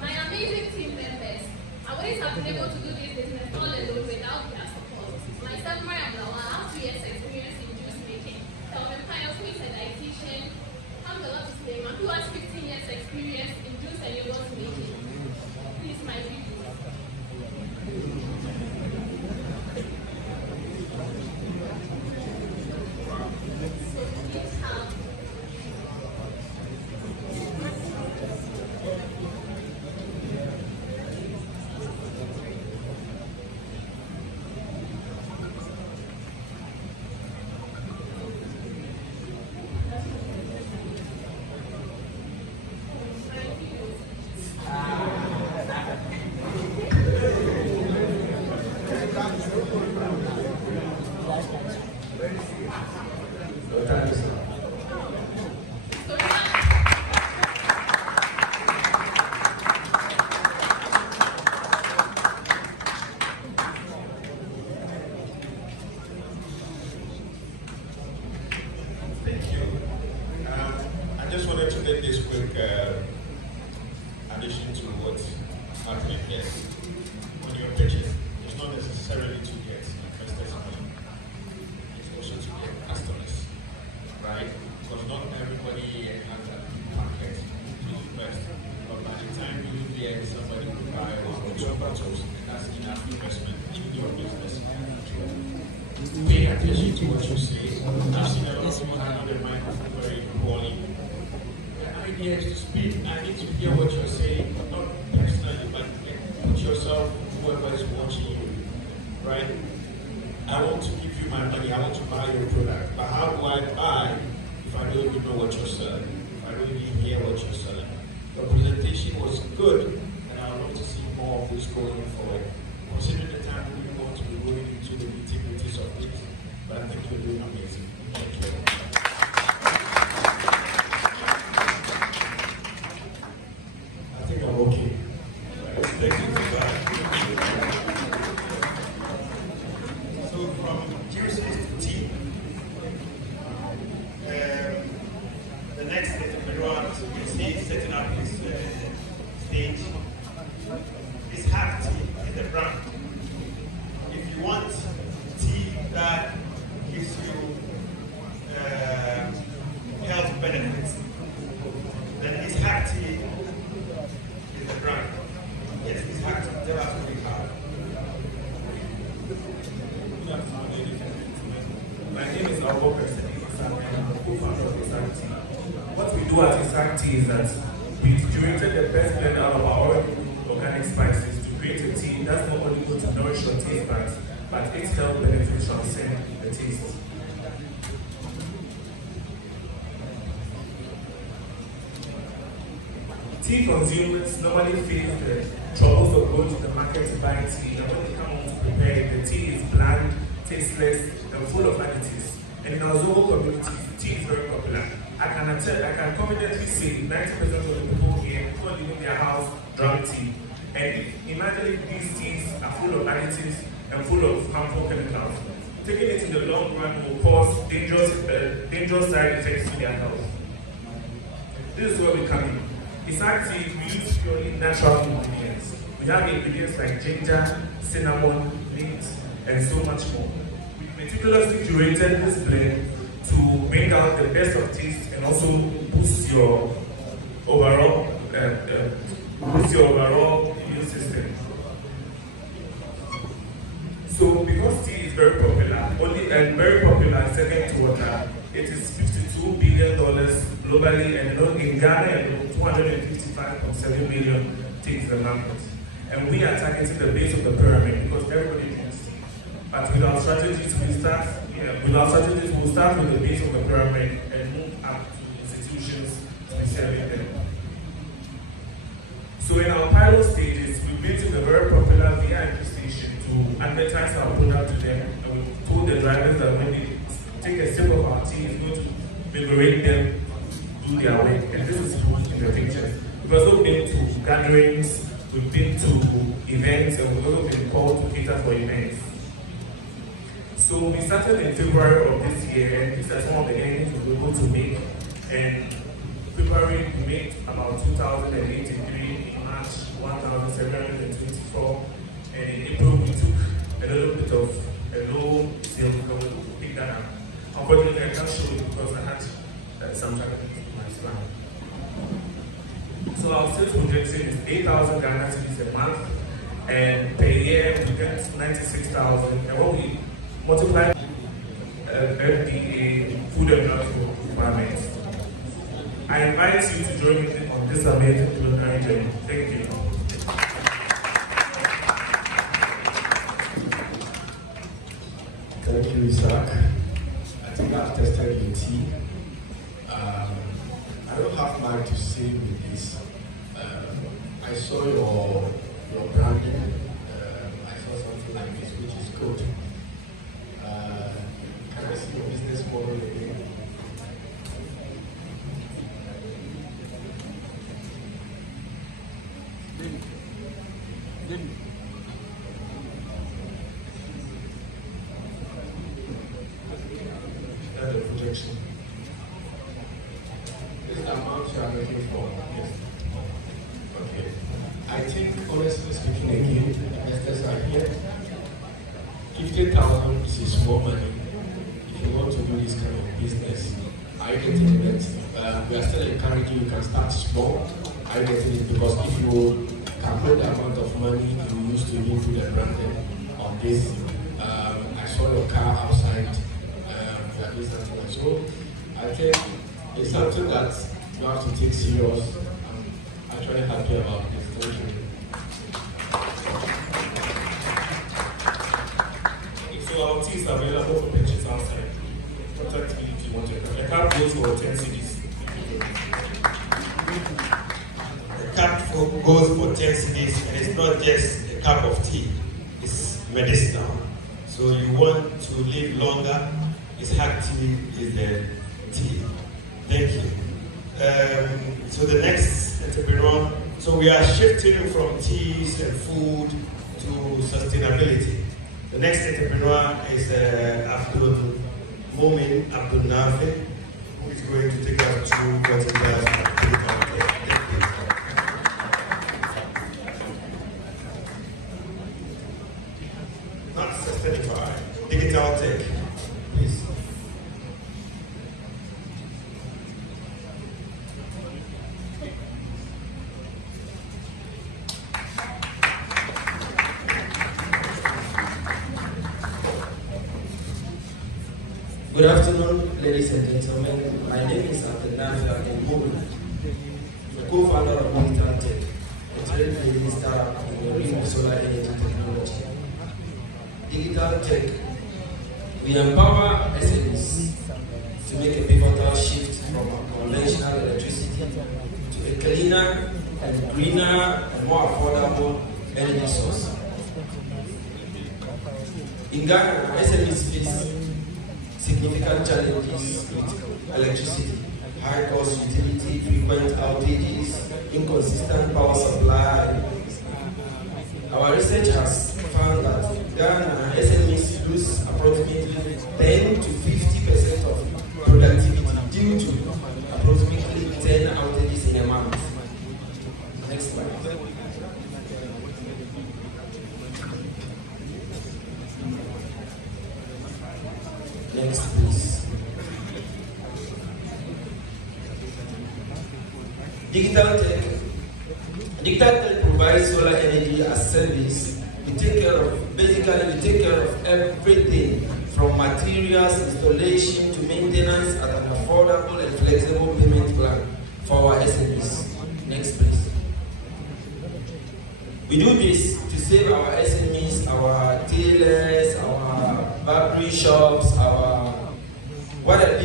My amazing team members, I wouldn't have been able to do this business all alone without their support. Myself, Mariam Lawa, I have 2 years experience in juice making. Kelvin Pius, who is a dietitian, Hamdallah Sulaiman, who has 15 years experience in juice and yogurt making. Please, my people. I just wanted to make this quick addition to what happened here. On your pitches, it's not necessarily to get investors money, it's also to get customers, right? Because not everybody has a market to invest, but by the time you do there, somebody will buy one or two bottles, and that's enough investment in your business. Pay attention to what you say. I've seen a lot of people handle their microphone very poorly. The idea is to speak. I need to hear what you're saying, not personally, but put yourself, whoever is watching you, right? I want to give you my money, I want to buy your product, but how do I buy if I don't even know what you're selling, if I don't even hear what you're selling? Your presentation was good, and I would love to see more of this going forward. Considering the time we want to be going into the nitty-gritties of this, but I think you're doing amazing. Thank you. I think I'm okay. Thank you for that. So from juices to tea, the next entrepreneur, as you can see, setting up his stage. This Hack Tea is the brand. If you want tea that gives you health benefits, then this Hack Tea is the brand. Yes, this Hack Tea, tell us what we have. Good afternoon, ladies and gentlemen. My name is Albo Person, and I'm the co-founder of Isaac Tea. What we do at Isaac Tea is that we curated the best blend out of our organic spices to create a tea that's not only going to nourish your taste buds, but its health benefits transcend the taste. Tea consumers normally face the troubles of going to the market to buy tea, and when they come home to prepare it, the tea is bland, tasteless, and full of additives. And in our Zongo community, tea is very popular. I can confidently say 90% of the people here don't leave their house drank tea. And imagine if these teas are full of additives and full of harmful chemicals. Taking it in the long run will cause dangerous side effects to their health. This is where we come in. Besides tea, we use purely natural ingredients. We have ingredients like ginger, cinnamon, mint, and so much more. We meticulously curated this blend to bring out the best of taste and also boost your overall immune system. So because tea is very popular, second to water, it is $52 billion globally, and in Ghana, 255.7 million takes the market. And we are targeting the base of the pyramid because everybody drinks tea. But with our strategies, we'll start with the base of the pyramid and move up to institutions to be serving them. So in our pilot stages, we built a very popular VIP station to advertise our product to them, and we told the drivers that when they take a sip of our tea, it's going to invigorate them to do their work. And this is in the pictures. We've also been to gatherings, we've been to events, and we've also been called to cater for events. So we started in February of this year, and these are some of the earnings we were able to make. And February we made about 2,083, in March 1,724, and in April we took a little bit of a low sales, so we picked that up. Unfortunately I can't show you because I had some target in my slide. So our sales projection is 8,000 Ghana cedis a month, and per year we get 96,000, and what we multiply FDA food and drug requirements. I invite you to join me on this amazing culinary journey. Thank you. Thank you, Isaac. I think I've tested your tea. I don't have much to say with this. I saw your branding. I saw something like this, which is good. Can I see your business model again? That's the projection. This is the amount you are looking for. Yes. Okay. I think, honestly speaking, again, investors are here. 50,000 is small money. If you want to do this kind of business, I get it. We are still encouraging you can start small. I get it because if you calculate the amount of money you used to into the branding of this, I saw your car outside. You are doing something like so. I think it's something that you have to take serious. I'm actually happy about this. Thank you. So our tea is available for purchase outside. Contact me if you want it. The cup goes for 10 cedis. The cup goes for 10 cedis, and it's not just a cup of tea. It's medicinal. So you want to live longer, it's hard tea is the tea. Thank you. So the next entrepreneur, so we are shifting from teas and food to sustainability. The next entrepreneur is Abdul Momin Abdul Nafi, who is going to take us through what he does at Digital Tech. Not sustainable, Digital Tech, please. Good afternoon, ladies and gentlemen. My name is Abdul Nafi Momin, the co-founder of Digital Tech, a trade startup in the realm of solar energy technology. Digital Tech, we empower SMEs to make a pivotal shift from conventional electricity to a cleaner and greener and more affordable energy source. In Ghana, SMEs face significant challenges with electricity, high cost utility, frequent outages, inconsistent power supply. Our research has found that Ghana SMEs lose approximately 10 to 50% of productivity due to approximately 10 outages in a month. Next slide. Next, please. Digital Tech provides solar energy as service. We take care of everything from materials, installation to maintenance at an affordable and flexible payment plan for our SMEs. Next, please. We do this to save our SMEs, our tailors, our bakery shops, our whatever,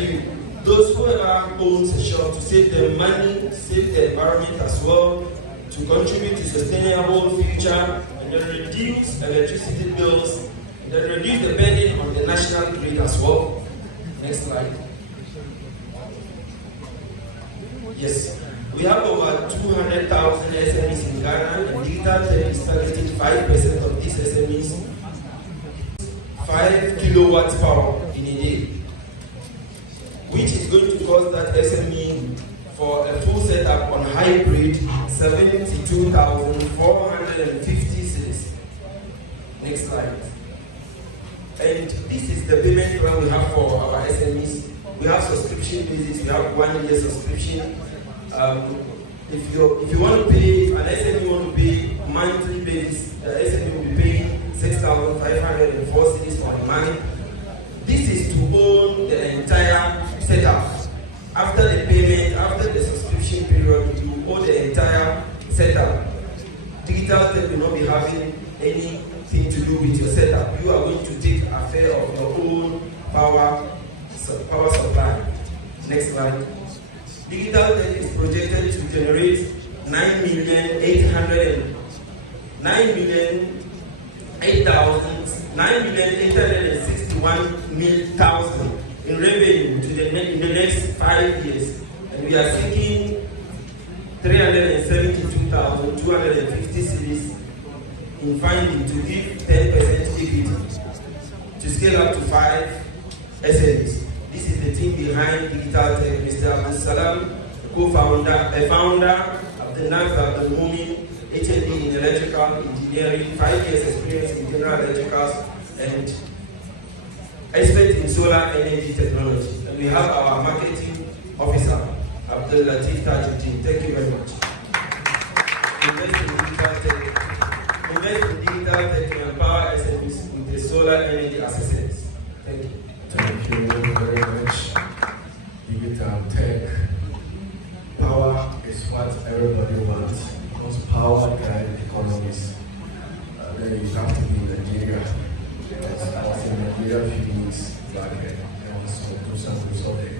those whoever owns a shop, to save them money, to save the environment as well, to contribute to sustainable future, and then reduce electricity bills, and then reduce the burden on the national grid as well. Next slide. Yes, we have over 200,000 SMEs in Ghana, and Digital Tech is targeting 5% of these SMEs, 5 kilowatts power in a day, which is going to cost that SME for a full setup on hybrid 72,450 cedis. Next slide. And this is the payment plan we have for our SMEs. We have subscription basis. We have 1 year subscription. If you want to pay, an SME want to pay monthly basis, the SME will be paying 6,504 cedis for the month. This is to own the entire setup. After the payment, after the subscription period, you own the entire setup. Digital Tech will not be having anything to do with your setup. You are going to take care of your own power supply. Next slide. Digital Tech is projected to generate 9,861,000 in revenue in the next 5 years, and we are seeking 372,250 cedis in funding to give 10% equity to scale up to 5 SMEs. This is the team behind Digital Tech. Mr. Abdul Salam, a founder of the Abdul Mumin, HND in electrical engineering, 5 years experience in general electricals, and expert in solar energy technology. And we have our marketing officer, Abdul Latif Tajuddin. Thank you very much. Invest in Digital Tech. Invest in Digital Tech to empower SMEs with the solar energy assistance. Thank you. Thank you very much. Digital Tech. Power is what everybody wants, because power drives economies. Then you have to be in Nigeria. Because in Nigeria, few weeks back then, and also do some resolving.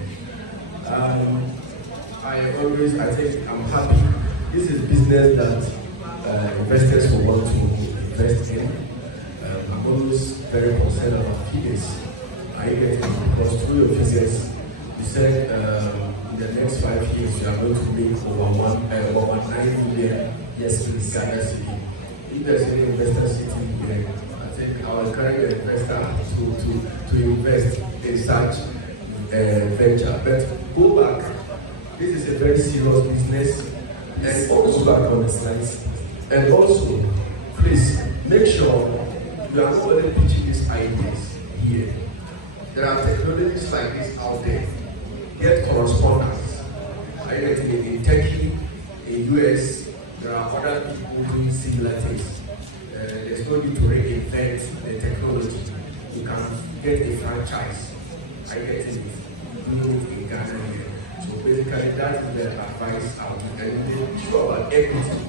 I think I'm happy. This is business that investors will want to invest in. I'm always very concerned about figures. I get it because through your figures, you said in the next 5 years you are going to make over 9 million please, Ghana City. If there's any investor sitting here, I think I will encourage the investor to invest in such venture. But go back, this is a very serious business, and also back on the slides. And also, please make sure you are not only pitching these ideas here. There are technologies like this out there. Get correspondence. I get in Turkey, in US, there are other people doing similar things. There's no need to reinvent the technology. You can get a franchise. I get it. Do it in Ghana here. So basically, that is the advice I would give. And be sure about equity.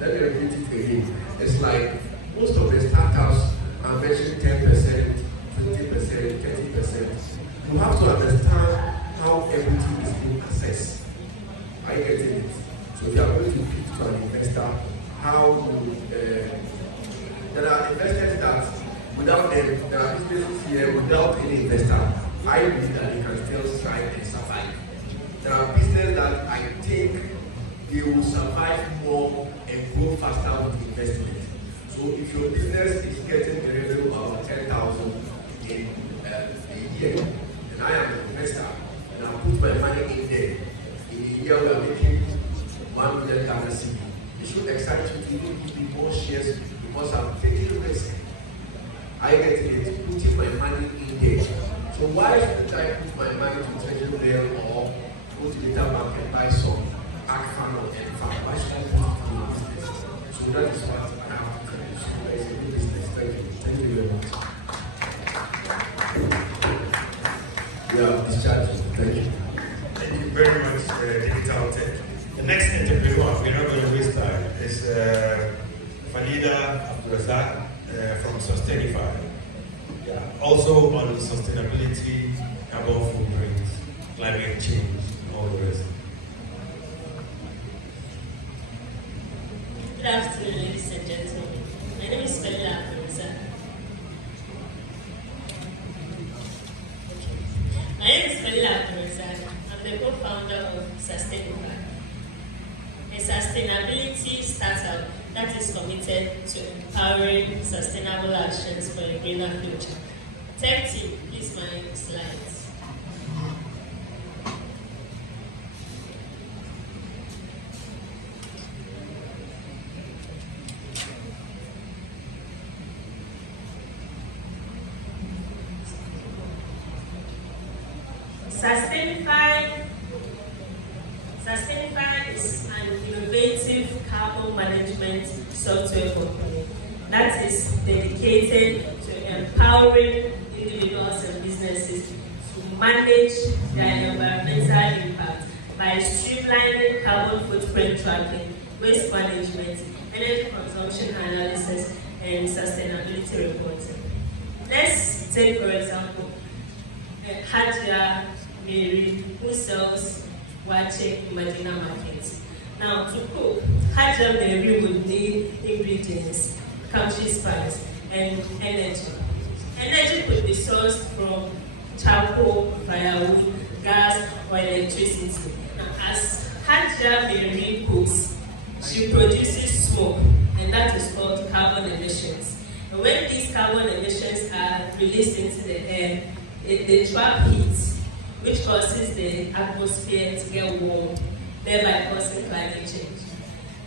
Let me repeat it again. It's like most of the startups are mentioning 10%, 20%, 30%. You have to understand how everything is being assessed. Are you getting it? So if you are going to pitch to an investor, how there are investors that without them, there are businesses here without any investor. I believe that they can still strive and survive. There are businesses that I think they will survive more and grow faster with investment. So if your business is getting a revenue of 10,000 in a year, and I am an investor, and I put my money in there, in a year we are making 1 million Ghana cedi. It should excite you to give me more shares because I'm taking risk. I get it, putting my money in there. So why should I put my money to treasury bill or go to the bank and buy some ARC fund or N fund? Why should I put it in a business? So that is what I have to tell you. So that is a good business. Thank you. Thank you very much. Yeah, discharge. Thank you. Thank you very much, Digital Tech. The next entrepreneur, we're not going to waste time, is Farida Abdurazak from Sustainify. Yeah. Also on sustainability, carbon footprint, climate change, and all the rest. Good afternoon, ladies and gentlemen. My name is Farida Abdurazak. My name is Farida Abdurazak. I'm the co-founder of Sustainify, a sustainability startup that is committed to empowering sustainable actions for a greener future. Tech team, please my slides. Sustainify is an innovative carbon management software company that is dedicated to empowering individuals and businesses to manage their environmental impact by streamlining carbon footprint tracking, waste management, energy consumption analysis, and sustainability reporting. Let's take, for example, Hajia Mary, who sells wache in Medina Market. Now, to cook, Hajia Mary would need ingredients, country spice, and energy. Energy could be sourced from charcoal, firewood, gas, or electricity. Now, as Hajia Mary cooks, she produces smoke, and that is called carbon emissions. And when these carbon emissions are released into the air, they trap heat, which causes the atmosphere to get warm, thereby causing climate change.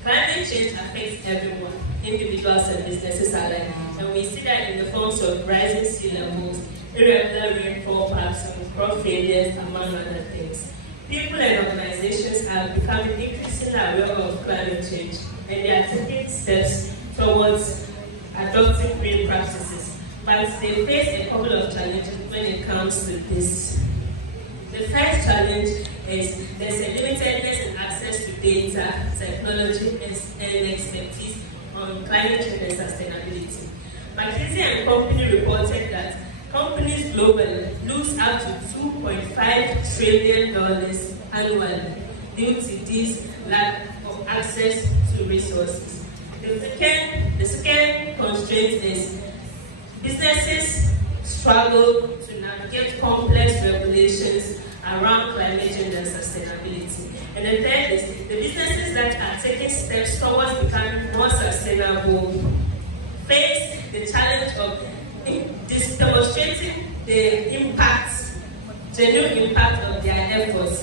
Climate change affects everyone, individuals and businesses alike, and we see that in the forms of rising sea levels, irregular rainfall patterns, crop failures, among other things. People and organizations are becoming increasingly aware of climate change, and they are taking steps towards adopting green practices. But they face a couple of challenges when it comes to this. The first challenge is there's a limitedness in access to data, technology, and expertise on climate change and sustainability. McKinsey and Company reported that companies globally lose up to $2.5 trillion annually due to this lack of access to resources. The second constraint is businesses struggle to navigate complex regulations around climate change and sustainability. And the third is the businesses that are taking steps towards becoming more sustainable face the challenge of demonstrating the impact, genuine impact of their efforts.